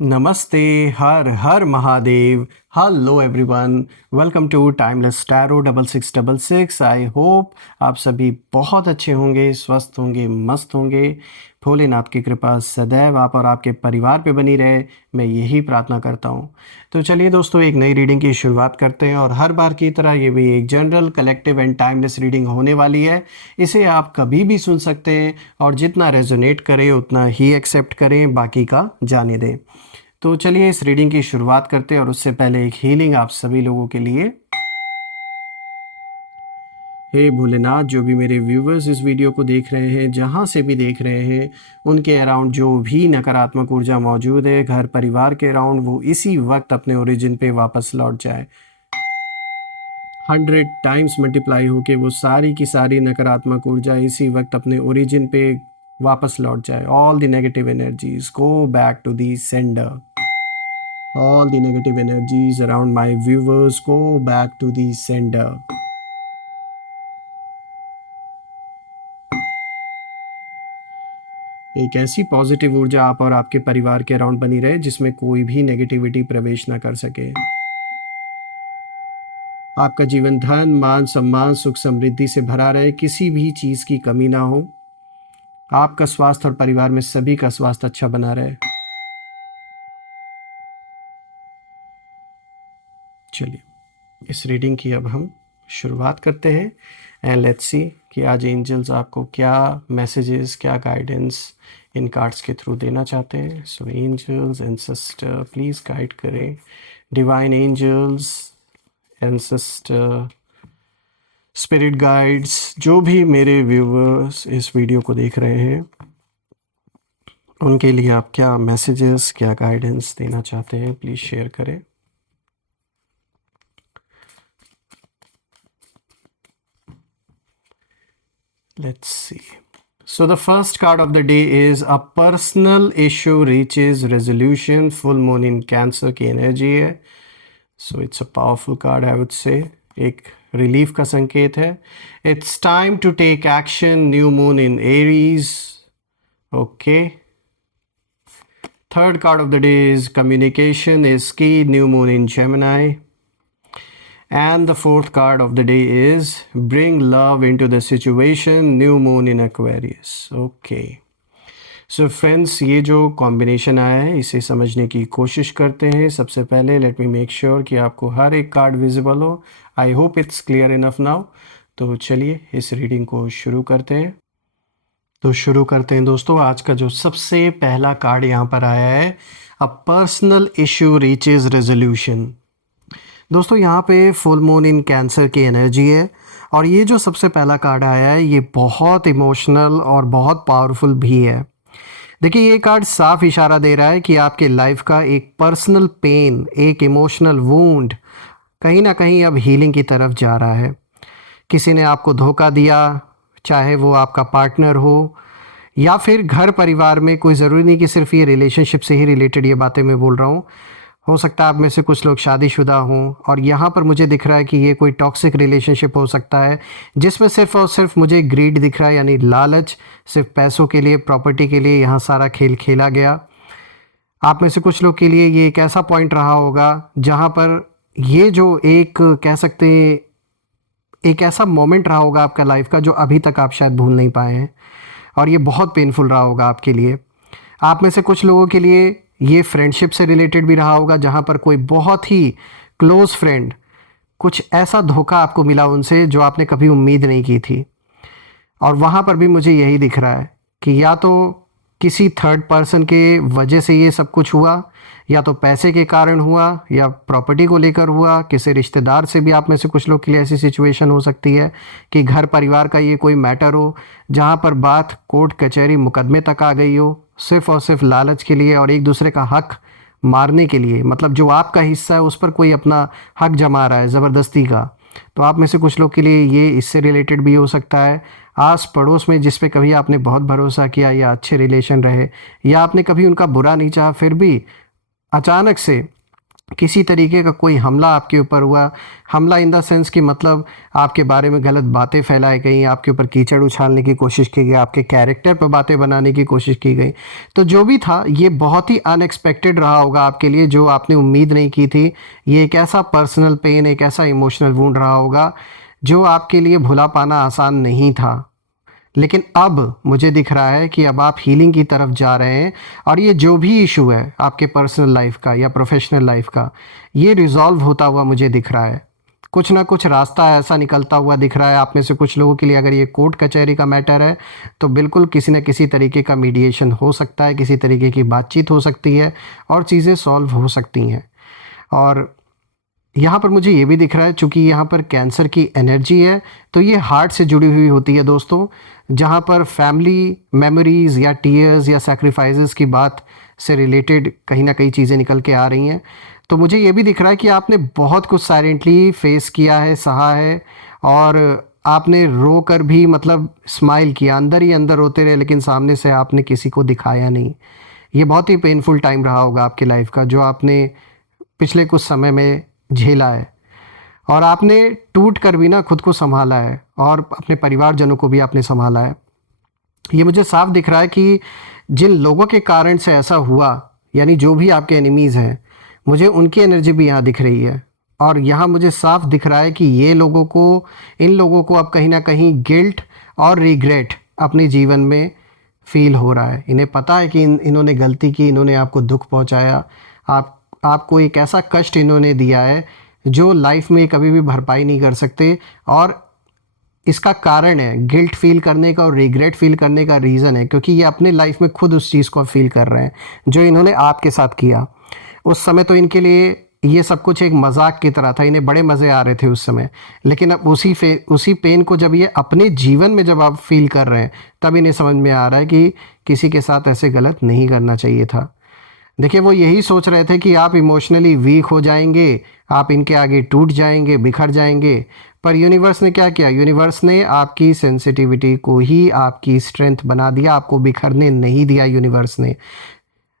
नमस्ते, हर हर Mahadev. Hello everyone, welcome to timeless tarot 6666। I hope आप सभी बहुत अच्छे होंगे, स्वस्थ होंगे, मस्त होंगे। भोलेनाथ की कृपा सदैव आप और आपके परिवार पे बनी रहे, मैं यही प्रार्थना करता हूँ। तो चलिए दोस्तों, एक नई रीडिंग की शुरुआत करते हैं और हर बार की तरह ये भी एक general, collective and timeless reading होने वाली है। इसे आप कभी भी सुन सकते हैं और जितना रेजोनेट करे उतना ही एक्सेप्ट करें, बाकी का जाने दें। तो चलिए इस रीडिंग की शुरुआत करते हैं और उससे पहले एक हीलिंग आप सभी लोगों के लिए। हे भोलेनाथ, जो भी मेरे व्यूवर्स इस वीडियो को देख रहे हैं, जहाँ से भी देख रहे हैं, उनके अराउंड जो भी नकारात्मक ऊर्जा मौजूद है घर परिवार के अराउंड, वो इसी वक्त अपने ओरिजिन पे वापस लौट जाए। 100 टाइम्स मल्टीप्लाई होके वो सारी की सारी नकारात्मक ऊर्जा इसी वक्त अपने ओरिजिन पे वापस लौट जाए। All the negative energies go back to the sender. All the negative energies around my viewers go back to the sender. एक ऐसी पॉजिटिव ऊर्जा आप और आपके परिवार के अराउंड बनी रहे जिसमें कोई भी नेगेटिविटी प्रवेश ना कर सके। आपका जीवन धन, मान, सम्मान, सुख, समृद्धि से भरा रहे, किसी भी चीज की कमी ना हो। आपका स्वास्थ्य और परिवार में सभी का स्वास्थ्य अच्छा बना रहे। चलिए इस रीडिंग की अब हम शुरुआत करते हैं एंड लेट्स सी कि आज एंजल्स आपको क्या मैसेजेस, क्या गाइडेंस इन कार्ड्स के थ्रू देना चाहते हैं। So angels, ancestor please guide करें। Divine angels, ancestor, spirit guides, जो भी मेरे व्यूवर्स इस वीडियो को देख रहे हैं, उनके लिए आप क्या मैसेजेस, क्या गाइडेंस देना चाहते हैं, प्लीज़ शेयर करें। Let's see. So the first card of the day is a personal issue reaches resolution. Full moon in Cancer की एनर्जी है. So it's a powerful card, I would say. एक relief का संकेत है. It's time to take action. New moon in Aries. Okay. Third card of the day is communication is key. New moon in Gemini. And the fourth card of the day is bring love into the situation. New moon in Aquarius. Okay. So friends, ये जो combination आया है इसे समझने की कोशिश करते हैं। सबसे पहले लेट मी मेक श्योर कि आपको हर एक कार्ड विजिबल हो। I hope it's clear enough now. तो चलिए इस रीडिंग को शुरू करते हैं। दोस्तों, आज का जो सबसे पहला कार्ड यहाँ पर आया है, a personal issue reaches resolution. दोस्तों यहाँ पे फुल मून इन कैंसर की एनर्जी है और ये जो सबसे पहला कार्ड आया है ये बहुत इमोशनल और बहुत पावरफुल भी है। देखिए, ये कार्ड साफ इशारा दे रहा है कि आपके लाइफ का एक पर्सनल पेन, एक इमोशनल वूंड कहीं ना कहीं अब हीलिंग की तरफ जा रहा है। किसी ने आपको धोखा दिया, चाहे वो आपका पार्टनर हो या फिर घर परिवार में, कोई ज़रूरी नहीं कि सिर्फ ये रिलेशनशिप से ही रिलेटेड ये बातें मैं बोल रहा हूँ। हो सकता है आप में से कुछ लोग शादीशुदा हों और यहाँ पर मुझे दिख रहा है कि ये कोई टॉक्सिक रिलेशनशिप हो सकता है जिसमें सिर्फ और सिर्फ मुझे ग्रीड दिख रहा है, यानी लालच, सिर्फ पैसों के लिए, प्रॉपर्टी के लिए यहाँ सारा खेल खेला गया। आप में से कुछ लोग के लिए ये एक ऐसा पॉइंट रहा होगा जहाँ पर ये जो एक कह सकते हैं एक ऐसा मोमेंट रहा होगा आपका लाइफ का जो अभी तक आप शायद भूल नहीं पाए हैं और ये बहुत पेनफुल रहा होगा आपके लिए। आप में से कुछ लोगों के लिए ये फ्रेंडशिप से रिलेटेड भी रहा होगा जहाँ पर कोई बहुत ही क्लोज़ फ्रेंड, कुछ ऐसा धोखा आपको मिला उनसे जो आपने कभी उम्मीद नहीं की थी। और वहाँ पर भी मुझे यही दिख रहा है कि या तो किसी थर्ड पर्सन के वजह से ये सब कुछ हुआ, या तो पैसे के कारण हुआ, या प्रॉपर्टी को लेकर हुआ, किसी रिश्तेदार से भी आप में से कुछ लोग के लिए ऐसी सिचुएशन हो सकती है कि घर परिवार का ये कोई मैटर हो जहाँ पर बात कोर्ट कचहरी मुकदमे तक आ गई हो, सिर्फ और सिर्फ लालच के लिए और एक दूसरे का हक मारने के लिए। मतलब जो आपका हिस्सा है उस पर कोई अपना हक जमा रहा है ज़बरदस्ती का। तो आप में से कुछ लोग के लिए ये इससे रिलेटेड भी हो सकता है। आस पड़ोस में जिस पे कभी आपने बहुत भरोसा किया या अच्छे रिलेशन रहे या आपने कभी उनका बुरा नहीं चाहा, फिर भी अचानक से किसी तरीके का कोई हमला आपके ऊपर हुआ, हमला इन द सेंस कि मतलब आपके बारे में गलत बातें फैलाई गई, आपके ऊपर कीचड़ उछालने की कोशिश की गई, आपके कैरेक्टर पर बातें बनाने की कोशिश की गई। तो जो भी था ये बहुत ही अनएक्सपेक्टेड रहा होगा आपके लिए, जो आपने उम्मीद नहीं की थी। ये एक ऐसा पर्सनल पेन, एक ऐसा इमोशनल वुंड रहा होगा जो आपके लिए भुला पाना आसान नहीं था। लेकिन अब मुझे दिख रहा है कि अब आप हीलिंग की तरफ जा रहे हैं, और ये जो भी इशू है आपके पर्सनल लाइफ का या प्रोफेशनल लाइफ का, ये रिजॉल्व होता हुआ मुझे दिख रहा है। कुछ ना कुछ रास्ता ऐसा निकलता हुआ दिख रहा है। आप में से कुछ लोगों के लिए अगर ये कोर्ट कचहरी का मैटर है तो बिल्कुल किसी न किसी तरीके का मीडिएशन हो सकता है, किसी तरीके की बातचीत हो सकती है और चीज़ें सॉल्व हो सकती हैं। और यहाँ पर मुझे ये भी दिख रहा है, चूँकि यहाँ पर कैंसर की एनर्जी है तो ये हार्ट से जुड़ी हुई होती है दोस्तों, जहाँ पर फैमिली मेमोरीज़ या टीयर्स या सैक्रिफाइसेस की बात से रिलेटेड कहीं ना कहीं चीज़ें निकल के आ रही हैं। तो मुझे ये भी दिख रहा है कि आपने बहुत कुछ साइलेंटली फेस किया है, सहा है, और आपने रो कर भी मतलब स्माइल किया, अंदर ही अंदर रोते रहे, लेकिन सामने से आपने किसी को दिखाया नहीं। ये बहुत ही पेनफुल टाइम रहा होगा आपकी लाइफ का, जो आपने पिछले कुछ समय में झेला है। और आपने टूट कर भी ना खुद को संभाला है और अपने परिवारजनों को भी आपने संभाला है। ये मुझे साफ दिख रहा है कि जिन लोगों के कारण से ऐसा हुआ, यानी जो भी आपके एनिमीज़ हैं, मुझे उनकी एनर्जी भी यहाँ दिख रही है। और यहाँ मुझे साफ दिख रहा है कि ये लोगों को, इन लोगों को अब कहीं ना कहीं गिल्ट और रिग्रेट अपने जीवन में फील हो रहा है। इन्हें पता है कि इन्होंने गलती की, इन्होंने आपको दुख पहुँचाया, आपको एक ऐसा कष्ट इन्होंने दिया है जो लाइफ में कभी भी भरपाई नहीं कर सकते। और इसका कारण है गिल्ट फील करने का और रिग्रेट फील करने का रीज़न है क्योंकि ये अपने लाइफ में खुद उस चीज़ को फील कर रहे हैं जो इन्होंने आपके साथ किया। उस समय तो इनके लिए ये सब कुछ एक मजाक की तरह था, इन्हें बड़े मज़े आ रहे थे उस समय, लेकिन अब उसी पेन को जब ये अपने जीवन में जब आप फील कर रहे हैं तब इन्हें समझ में आ रहा है कि किसी के साथ ऐसे गलत नहीं करना चाहिए था। देखिए, वो यही सोच रहे थे कि आप इमोशनली वीक हो जाएंगे, आप इनके आगे टूट जाएंगे, बिखर जाएंगे। पर यूनिवर्स ने क्या किया? यूनिवर्स ने आपकी सेंसिटिविटी को ही आपकी स्ट्रेंथ बना दिया, आपको बिखरने नहीं दिया यूनिवर्स ने।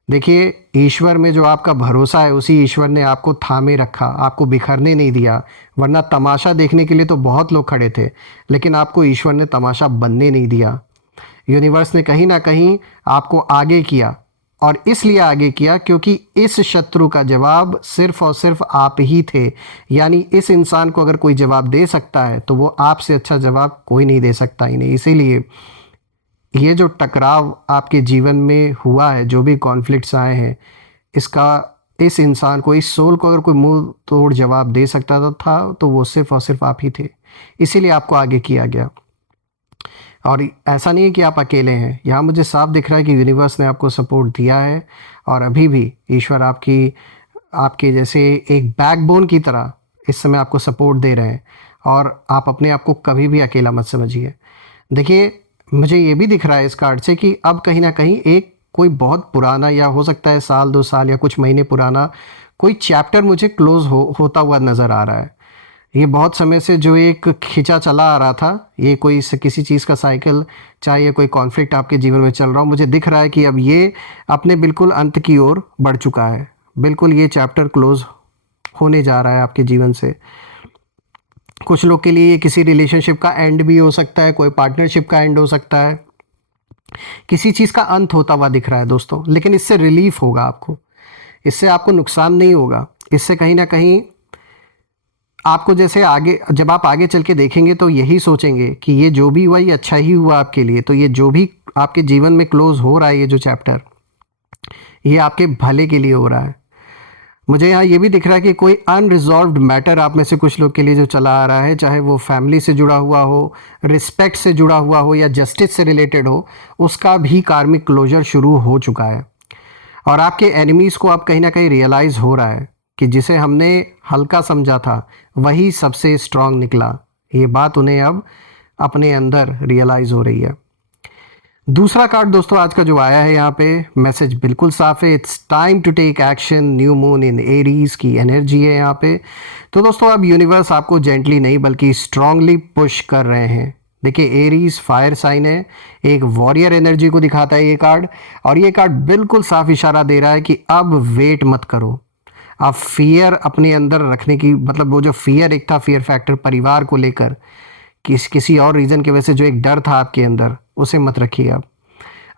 देखिए, ईश्वर में जो आपका भरोसा है उसी ईश्वर ने आपको थामे रखा, आपको बिखरने नहीं दिया। वरना तमाशा देखने के लिए तो बहुत लोग खड़े थे, लेकिन आपको ईश्वर ने तमाशा बनने नहीं दिया। यूनिवर्स ने कहीं ना कहीं आपको आगे किया, और इसलिए आगे किया क्योंकि इस शत्रु का जवाब सिर्फ और सिर्फ आप ही थे। यानी इस इंसान को अगर कोई जवाब दे सकता है तो वो आपसे अच्छा जवाब कोई नहीं दे सकता इन्हें। इसीलिए ये जो टकराव आपके जीवन में हुआ है, जो भी कॉन्फ्लिक्ट्स आए हैं, इसका इस इंसान को, इस सोल को अगर कोई मुंह तोड़ जवाब दे सकता था तो वो सिर्फ और सिर्फ आप ही थे। इसीलिए आपको आगे किया गया। और ऐसा नहीं है कि आप अकेले हैं, यहाँ मुझे साफ दिख रहा है कि यूनिवर्स ने आपको सपोर्ट दिया है, और अभी भी ईश्वर आपके जैसे एक बैकबोन की तरह इस समय आपको सपोर्ट दे रहे हैं। और आप अपने आप को कभी भी अकेला मत समझिए। देखिए, मुझे ये भी दिख रहा है इस कार्ड से कि अब कहीं ना कहीं एक कोई बहुत पुराना, या हो सकता है साल 2 साल या कुछ महीने पुराना, कोई चैप्टर मुझे क्लोज होता हुआ नज़र आ रहा है। ये बहुत समय से जो एक खिंचा चला आ रहा था, ये किसी चीज़ का साइकिल, चाहे ये कोई कॉन्फ्लिक्ट आपके जीवन में चल रहा हो, मुझे दिख रहा है कि अब ये अपने बिल्कुल अंत की ओर बढ़ चुका है। बिल्कुल ये चैप्टर क्लोज होने जा रहा है आपके जीवन से। कुछ लोग के लिए ये किसी रिलेशनशिप का एंड भी हो सकता है, कोई पार्टनरशिप का एंड हो सकता है, किसी चीज़ का अंत होता हुआ दिख रहा है दोस्तों। लेकिन इससे रिलीफ होगा आपको, इससे आपको नुकसान नहीं होगा। इससे कहीं ना कहीं आपको, जैसे आगे जब आप आगे चल के देखेंगे तो यही सोचेंगे कि ये जो भी हुआ ये अच्छा ही हुआ आपके लिए। तो ये जो भी आपके जीवन में क्लोज हो रहा है, ये जो चैप्टर, ये आपके भले के लिए हो रहा है। मुझे यहाँ ये भी दिख रहा है कि कोई अनरिजॉल्व्ड मैटर आप में से कुछ लोग के लिए जो चला आ रहा है, चाहे वो फैमिली से जुड़ा हुआ हो, रिस्पेक्ट से जुड़ा हुआ हो, या जस्टिस से रिलेटेड हो, उसका भी कार्मिक क्लोजर शुरू हो चुका है। और आपके एनिमीज़ को अब कहीं ना कहीं रियलाइज़ हो रहा है कि जिसे हमने हल्का समझा था वही सबसे स्ट्रांग निकला। ये बात उन्हें अब अपने अंदर रियलाइज़ हो रही है। दूसरा कार्ड दोस्तों आज का जो आया है, यहाँ पे मैसेज बिल्कुल साफ है। It's time to take action, new moon in Aries की एनर्जी है यहाँ पे। तो दोस्तों अब यूनिवर्स आपको जेंटली नहीं बल्कि स्ट्रांगली पुश कर रहे हैं। देखिए, एरीज फायर साइन है, एक वॉरियर एनर्जी को दिखाता है ये कार्ड, और ये कार्ड बिल्कुल साफ इशारा दे रहा है कि अब वेट मत करो, आप फियर अपने अंदर रखने की, मतलब वो जो फियर एक था, फियर फैक्टर परिवार को लेकर, किसी और रीज़न की वजह से जो एक डर था आपके अंदर, उसे मत रखिए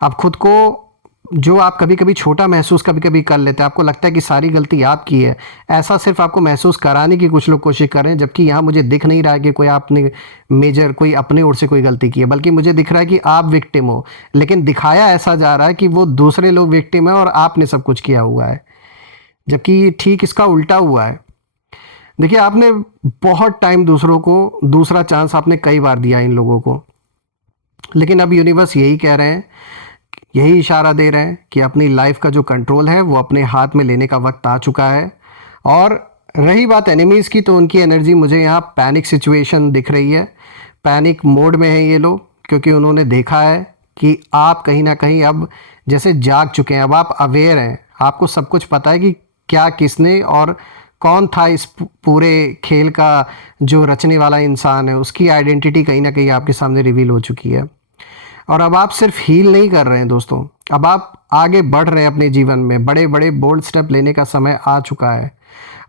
आप खुद को, जो आप कभी कभी छोटा महसूस कभी कभी कर लेते हैं, आपको लगता है कि सारी गलती आपकी है, ऐसा सिर्फ आपको महसूस कराने की कुछ लोग कोशिश कर रहे हैं, जबकि यहाँ मुझे दिख नहीं रहा है कि कोई आपने मेजर कोई अपने ओर से कोई गलती की है, बल्कि मुझे दिख रहा है कि आप विक्टिम हो, लेकिन दिखाया ऐसा जा रहा है कि वो दूसरे लोग विक्टिम है और आपने सब कुछ किया हुआ है, जबकि ठीक इसका उल्टा हुआ है। देखिए, आपने बहुत टाइम दूसरों को दूसरा चांस आपने कई बार दिया इन लोगों को, लेकिन अब यूनिवर्स यही कह रहे हैं, यही इशारा दे रहे हैं कि अपनी लाइफ का जो कंट्रोल है वो अपने हाथ में लेने का वक्त आ चुका है। और रही बात एनिमीज़ की, तो उनकी एनर्जी मुझे यहाँ पैनिक सिचुएशन दिख रही है, पैनिक मोड में है ये लोग, क्योंकि उन्होंने देखा है कि आप कहीं ना कहीं अब जैसे जाग चुके हैं, अब आप अवेयर हैं, आपको सब कुछ पता है कि क्या किसने और कौन था इस पूरे खेल का जो रचने वाला इंसान है, उसकी आइडेंटिटी कहीं ना कहीं आपके सामने रिवील हो चुकी है। और अब आप सिर्फ हील नहीं कर रहे हैं दोस्तों, अब आप आगे बढ़ रहे हैं अपने जीवन में, बड़े बड़े बोल्ड स्टेप लेने का समय आ चुका है।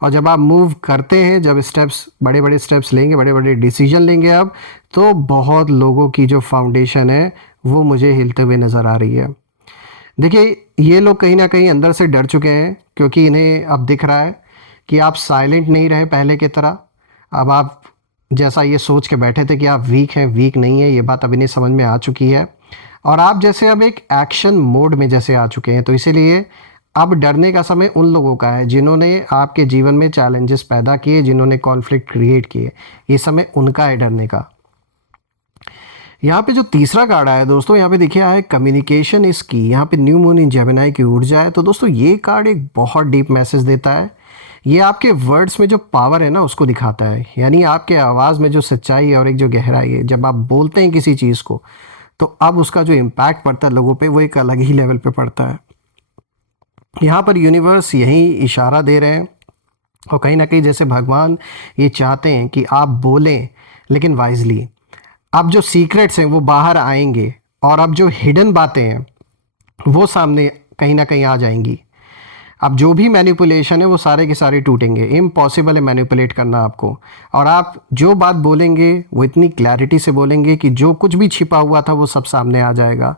और जब आप मूव करते हैं, जब स्टेप्स, बड़े बड़े स्टेप्स लेंगे, बड़े बड़े डिसीजन लेंगे अब, तो बहुत लोगों की जो फाउंडेशन है वो मुझे हिलते हुए नज़र आ रही है। देखिए, ये लोग कहीं ना कहीं अंदर से डर चुके हैं, क्योंकि इन्हें अब दिख रहा है कि आप साइलेंट नहीं रहे पहले की तरह। अब आप जैसा ये सोच के बैठे थे कि आप वीक हैं, वीक नहीं है, ये बात अब इन्हें समझ में आ चुकी है, और आप जैसे अब एक एक्शन मोड में जैसे आ चुके हैं। तो इसीलिए अब डरने का समय उन लोगों का है जिन्होंने आपके जीवन में चैलेंजेस पैदा किए, जिन्होंने कॉन्फ्लिक्ट क्रिएट किए, ये समय उनका है डरने का। यहाँ पे जो तीसरा कार्ड आया दोस्तों, यहाँ पे देखिए आया कम्युनिकेशन इज की, यहाँ पे न्यू मून इन जेमिनी की ऊर्जा है। तो दोस्तों, ये कार्ड एक बहुत डीप मैसेज देता है, ये आपके वर्ड्स में जो पावर है ना उसको दिखाता है, यानी आपके आवाज़ में जो सच्चाई है और एक जो गहराई है, जब आप बोलते हैं किसी चीज़ को, तो अब उसका जो इम्पैक्ट पड़ता है लोगों पे, वो एक अलग ही लेवल पे पड़ता है। यहाँ पर यूनिवर्स यही इशारा दे रहे हैं, और कहीं ना कहीं जैसे भगवान ये चाहते हैं कि आप बोलें, लेकिन वाइजली। अब जो सीक्रेट्स हैं वो बाहर आएंगे, और अब जो हिडन बातें हैं वो सामने कहीं ना कहीं आ जाएंगी। अब जो भी मैनिपुलेशन है वो सारे के सारे टूटेंगे, इम्पॉसिबल है मैनिपुलेट करना आपको। और आप जो बात बोलेंगे वो इतनी क्लैरिटी से बोलेंगे कि जो कुछ भी छिपा हुआ था वो सब सामने आ जाएगा,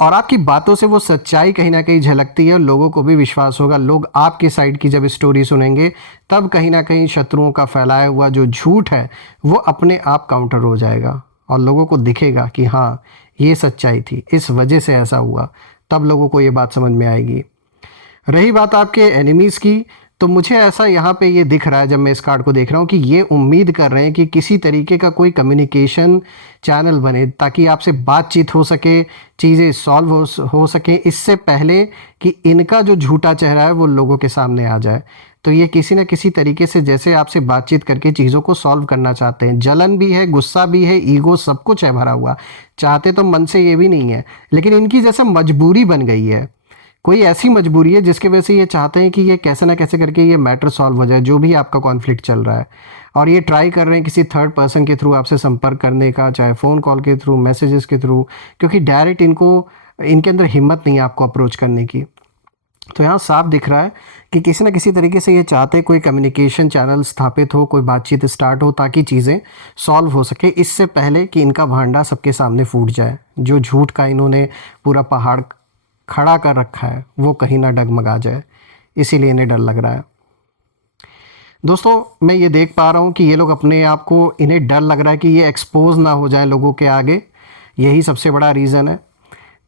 और आपकी बातों से वो सच्चाई कहीं ना कहीं झलकती है, लोगों को भी विश्वास होगा। लोग आपकी साइड की जब स्टोरी सुनेंगे, तब कहीं ना कहीं शत्रुओं का फैलाया हुआ जो झूठ है वो अपने आप काउंटर हो जाएगा, और लोगों को दिखेगा कि हाँ, ये सच्चाई थी, इस वजह से ऐसा हुआ, तब लोगों को ये बात समझ में आएगी। रही बात आपके एनिमीज़ की, तो मुझे ऐसा यहाँ पे ये दिख रहा है जब मैं इस कार्ड को देख रहा हूँ कि ये उम्मीद कर रहे हैं कि किसी तरीके का कोई कम्युनिकेशन चैनल बने, ताकि आपसे बातचीत हो सके, चीज़ें सॉल्व हो सके, इससे पहले कि इनका जो झूठा चेहरा है वो लोगों के सामने आ जाए। तो ये किसी न किसी तरीके से जैसे आपसे बातचीत करके चीज़ों को सॉल्व करना चाहते हैं। जलन भी है, गुस्सा भी है, ईगो, सब कुछ है भरा हुआ। चाहते तो मन से ये भी नहीं है, लेकिन इनकी जैसे मजबूरी बन गई है, कोई ऐसी मजबूरी है जिसकी वजह से ये चाहते हैं कि ये कैसे ना कैसे करके ये मैटर सॉल्व हो जाए, जो भी आपका कॉन्फ्लिक्ट चल रहा है। और ये ट्राई कर रहे हैं किसी थर्ड पर्सन के थ्रू आपसे संपर्क करने का, चाहे फ़ोन कॉल के थ्रू, मैसेजेस के थ्रू, क्योंकि डायरेक्ट इनके अंदर हिम्मत नहीं है आपको अप्रोच करने की। तो यहाँ साफ दिख रहा है कि किसी न किसी तरीके से ये चाहते कोई कम्युनिकेशन चैनल स्थापित हो, कोई बातचीत स्टार्ट हो, ताकि चीज़ें सॉल्व हो सके, इससे पहले कि इनका भांडा सबके सामने फूट जाए। जो झूठ का इन्होंने पूरा पहाड़ खड़ा कर रखा है वो कहीं ना डगमगा जाए, इसीलिए इन्हें डर लग रहा है। दोस्तों, मैं ये देख पा रहा हूँ कि ये लोग अपने आप को, इन्हें डर लग रहा है कि ये एक्सपोज ना हो जाए लोगों के आगे, यही सबसे बड़ा रीज़न है।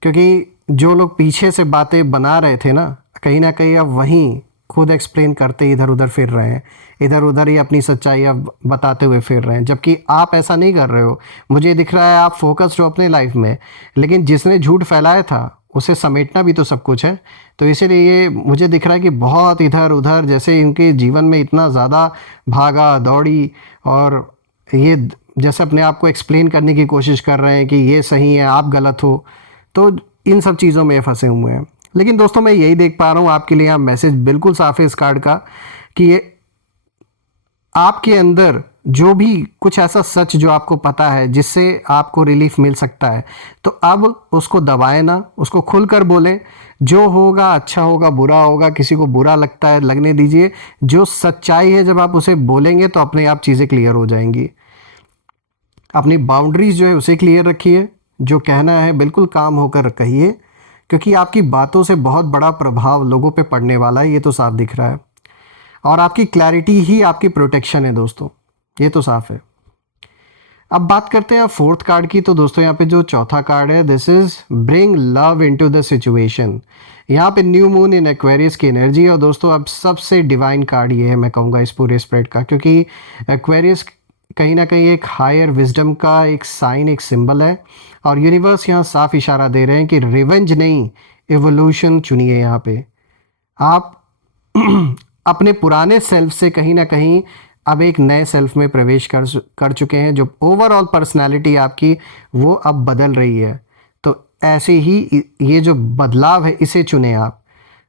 क्योंकि जो लोग पीछे से बातें बना रहे थे ना कहीं अब वहीं खुद एक्सप्लेन करते इधर उधर फिर रहे हैं, इधर उधर ही अपनी सच्चाई अब बताते हुए फिर रहे हैं, जबकि आप ऐसा नहीं कर रहे हो। मुझे दिख रहा है आप फोकस्ड हो अपने लाइफ में, लेकिन जिसने झूठ फैलाया था उसे समेटना भी तो सब कुछ है। तो इसीलिए ये मुझे दिख रहा है कि बहुत इधर उधर, जैसे इनके जीवन में इतना ज़्यादा भागा दौड़ी, और ये जैसे अपने आप को एक्सप्लेन करने की कोशिश कर रहे हैं कि ये सही है, आप गलत हो, तो इन सब चीज़ों में फंसे हुए हैं। लेकिन दोस्तों, मैं यही देख पा रहा हूँ आपके लिए यहाँ मैसेज बिल्कुल साफ है इस कार्ड का, कि ये आपके अंदर जो भी कुछ ऐसा सच जो आपको पता है जिससे आपको रिलीफ मिल सकता है, तो अब उसको दबाए ना, उसको खुलकर बोलें। जो होगा अच्छा होगा, बुरा होगा, किसी को बुरा लगता है लगने दीजिए। जो सच्चाई है जब आप उसे बोलेंगे तो अपने आप चीज़ें क्लियर हो जाएंगी। अपनी बाउंड्रीज जो है उसे क्लियर रखिए। जो कहना है बिल्कुल काम होकर कहिए, क्योंकि आपकी बातों से बहुत बड़ा प्रभाव लोगों पे पड़ने वाला है, ये तो साफ दिख रहा है। और आपकी क्लैरिटी ही आपकी प्रोटेक्शन है दोस्तों, ये तो साफ है। अब बात करते हैं फोर्थ कार्ड की। तो दोस्तों यहाँ पे जो चौथा कार्ड है, this is bring love into the situation. यहाँ पे न्यू मून इन एक्वेरियस की एनर्जी है। और दोस्तों अब सबसे डिवाइन कार्ड ये है, मैं कहूँगा इस पूरे स्प्रेड का, क्योंकि एक्वेरियस कहीं ना कहीं एक हायर विजडम का एक साइन, एक सिंबल है। और यूनिवर्स यहाँ साफ इशारा दे रहे हैं कि रिवेंज नहीं, एवोल्यूशन चुनिए। यहाँ पे आप अपने पुराने सेल्फ से कहीं ना कहीं अब एक नए सेल्फ में प्रवेश कर चुके हैं। जो ओवरऑल पर्सनालिटी आपकी वो अब बदल रही है। तो ऐसे ही ये जो बदलाव है इसे चुने आप।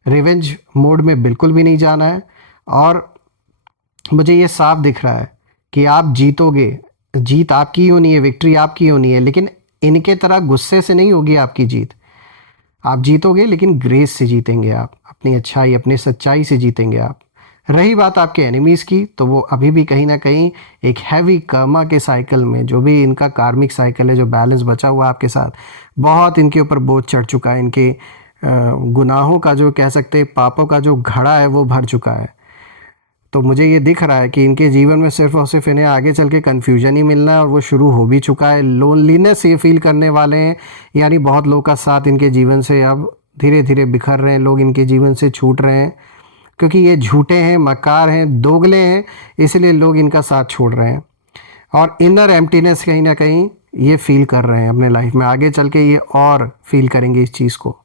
रिवेंज मोड में बिल्कुल भी नहीं जाना है। और मुझे ये साफ दिख रहा है कि आप जीतोगे। जीत आपकी होनी है, विक्ट्री आपकी होनी है, लेकिन इनके तरह गुस्से से नहीं होगी आपकी जीत। आप जीतोगे लेकिन ग्रेस से जीतेंगे। आप अपनी अच्छाई, अपनी सच्चाई से जीतेंगे आप। रही बात आपके एनिमीज़ की, तो वो अभी भी कहीं ना कहीं एक हैवी कर्मा के साइकिल में, जो भी इनका कार्मिक साइकिल है, जो बैलेंस बचा हुआ है आपके साथ, बहुत इनके ऊपर बोझ चढ़ चुका है। इनके गुनाहों का, जो कह सकते हैं पापों का जो घड़ा है, वो भर चुका है। तो मुझे ये दिख रहा है कि इनके जीवन में सिर्फ और सिर्फ इन्हें आगे चल के कन्फ्यूजन ही मिलना है, और वो शुरू हो भी चुका है। लोनलीनेस ये फील करने वाले हैं, यानी बहुत लोग का साथ इनके जीवन से अब धीरे धीरे बिखर रहे हैं, लोग इनके जीवन से छूट रहे हैं, क्योंकि ये झूठे हैं, मक्कार हैं, दोगले हैं, इसलिए लोग इनका साथ छोड़ रहे हैं। और इनर एम्प्टीनेस कहीं ना कहीं ये फील कर रहे हैं अपने लाइफ में। आगे चल के ये और फील करेंगे इस चीज़ को।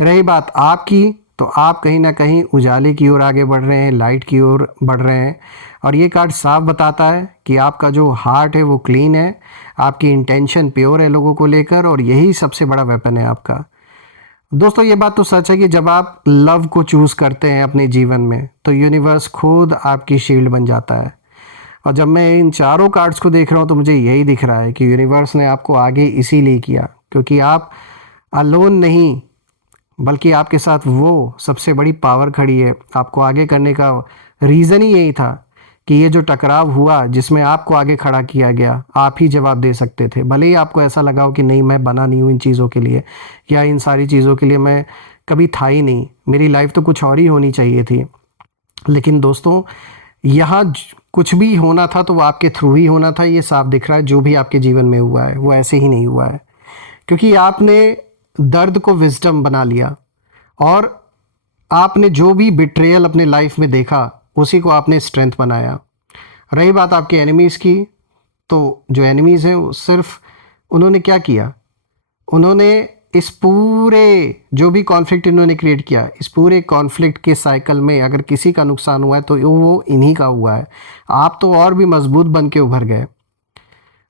रही बात आपकी, तो आप कहीं ना कहीं उजाले की ओर आगे बढ़ रहे हैं, लाइट की ओर बढ़ रहे हैं। और ये कार्ड साफ बताता है कि आपका जो हार्ट है वो क्लीन है, आपकी इंटेंशन प्योर है लोगों को लेकर, और यही सबसे बड़ा वेपन है आपका। दोस्तों ये बात तो सच है कि जब आप लव को चूज़ करते हैं अपने जीवन में, तो यूनिवर्स खुद आपकी शील्ड बन जाता है। और जब मैं इन चारों कार्ड्स को देख रहा हूँ तो मुझे यही दिख रहा है कि यूनिवर्स ने आपको आगे इसीलिए किया, क्योंकि आप अलोन नहीं, बल्कि आपके साथ वो सबसे बड़ी पावर खड़ी है। आपको आगे करने का रीज़न ही यही था कि ये जो टकराव हुआ, जिसमें आपको आगे खड़ा किया गया, आप ही जवाब दे सकते थे। भले ही आपको ऐसा लगा हो कि नहीं, मैं बना नहीं हूँ इन चीज़ों के लिए, या इन सारी चीज़ों के लिए मैं कभी था ही नहीं, मेरी लाइफ तो कुछ और ही होनी चाहिए थी। लेकिन दोस्तों यहाँ कुछ भी होना था तो वो आपके थ्रू ही होना था। ये साफ दिख रहा है जो भी आपके जीवन में हुआ है वो ऐसे ही नहीं हुआ है, क्योंकि आपने दर्द को विजडम बना लिया, और आपने जो भी बिट्रेयल अपने लाइफ में देखा उसी को आपने स्ट्रेंथ बनाया। रही बात आपके एनिमीज़ की, तो जो एनिमीज़ हैं वो सिर्फ उन्होंने क्या किया, उन्होंने इस पूरे जो भी कॉन्फ्लिक्ट इन्होंने क्रिएट किया, इस पूरे कॉन्फ्लिक्ट के साइकिल में अगर किसी का नुकसान हुआ है तो वो इन्हीं का हुआ है। आप तो और भी मजबूत बन के उभर गए।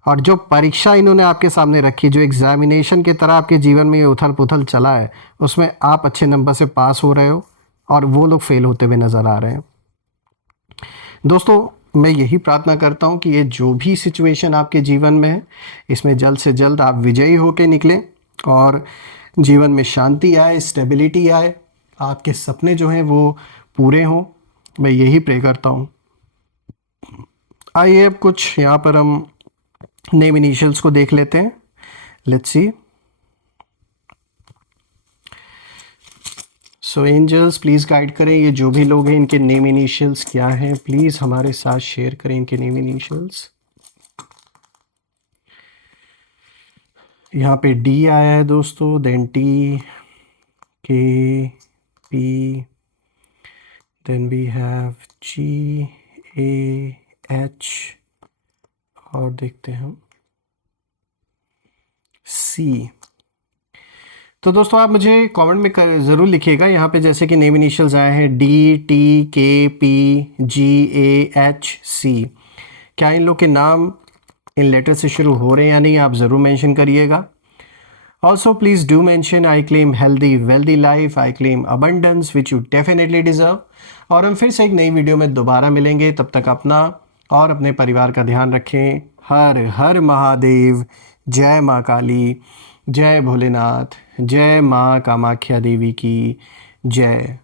और जो परीक्षा इन्होंने आपके सामने रखी, जो एग्जामिनेशन की तरह आपके जीवन में ये उथल पुथल चला है, उसमें आप अच्छे नंबर से पास हो रहे हो और वो लोग फेल होते हुए नज़र आ रहे हैं। दोस्तों मैं यही प्रार्थना करता हूँ कि ये जो भी सिचुएशन आपके जीवन में है, इसमें जल्द से जल्द आप विजयी होकर निकलें और जीवन में शांति आए, स्टेबिलिटी आए, आपके सपने जो हैं वो पूरे हों। मैं यही प्रे करता हूँ। आइए अब कुछ यहाँ पर हम नेम इनिशियल्स को देख लेते हैं। Let's see. So angels please guide करें, ये जो भी लोग हैं इनके नेम इनिशियल्स क्या हैं, प्लीज़ हमारे साथ शेयर करें इनके नेम इनिशियल्स। यहाँ पे डी आया है दोस्तों, then T, K, P, then we have G, A, H, और देखते हैं हम सी। तो दोस्तों आप मुझे कमेंट में ज़रूर लिखिएगा यहाँ पे, जैसे कि नेम इनिशियल्स आए हैं D, T, K, P, ji, A, H, सी, क्या इन लोग के नाम इन लेटर से शुरू हो रहे हैं या नहीं, आप ज़रूर मेंशन करिएगा। Also please do mention I claim healthy wealthy life, I claim abundance which you definitely deserve. और हम फिर से एक नई वीडियो में दोबारा मिलेंगे, तब तक अपना और अपने परिवार का ध्यान रखें। हर हर महादेव। जय माँ काली, जय भोलेनाथ, जय माँ कामाख्या देवी की जय।